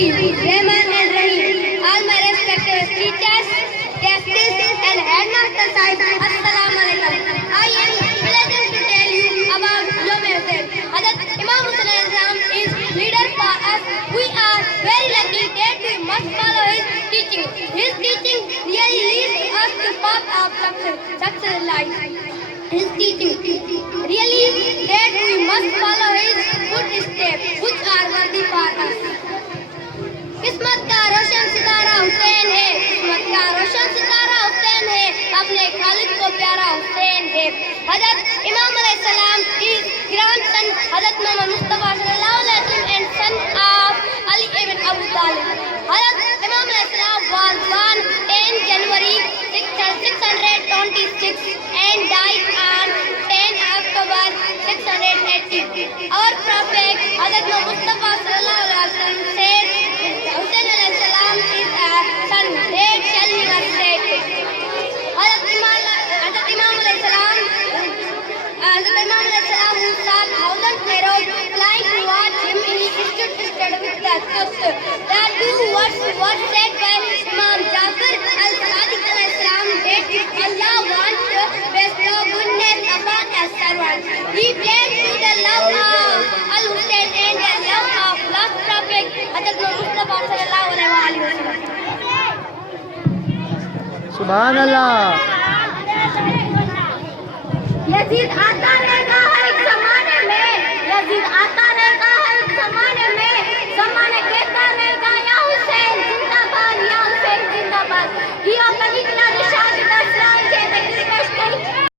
Rahman and Rahim. All my respected teachers, guests, and headmaster sahib, Assalamu alaikum. I am pleased to tell you about Yom Hussain. Hazrat Imam Hussain al-Islam is leader for us. We are very lucky that we must follow his teaching. His teaching really leads us to path of success in life. His teaching really that we must follow his footsteps, which are worthy for us. किस्मत का रोशन सितारा हुसैन है, किस्मत का रोशन सितारा हुसैन है, अपने खालिद को प्यारा हुसैन है. हजरत इमाम अलैहिस्सलाम is grandson Hazrat Muhammad Mustafa sallallahu alaihi wasallam and son of Ali ibn Abu Talib. Hazrat Imam alaihissalam was born 10 January 626 and died on 10 October 680. Our Prophet Hazrat Muhammad Mustafa sallallahu alaihi wasallam said Hussain alaihissalam is a son that shall never set. Hazrat Imam alaihissalam who saw thousand arrows flying towards him, he stood with the thought. The two words were said by Imam Jafar al-Sadiq alaihissalam that if Allah wants to bestow goodness upon a servant, he plans to the love of al-Hussein and the love of last Prophet Hazrat Mustafa sallallahu alaihi wasallam. Subhanallah. Yazid आता रहेगा हर एक ज़माने में, Yazid आता रहेगा हर एक ज़माने में, ज़माने कहता रहेगा या हुसैन जिंदाबाद, या हुसैन जिंदाबाद. He opened the Shahid Islam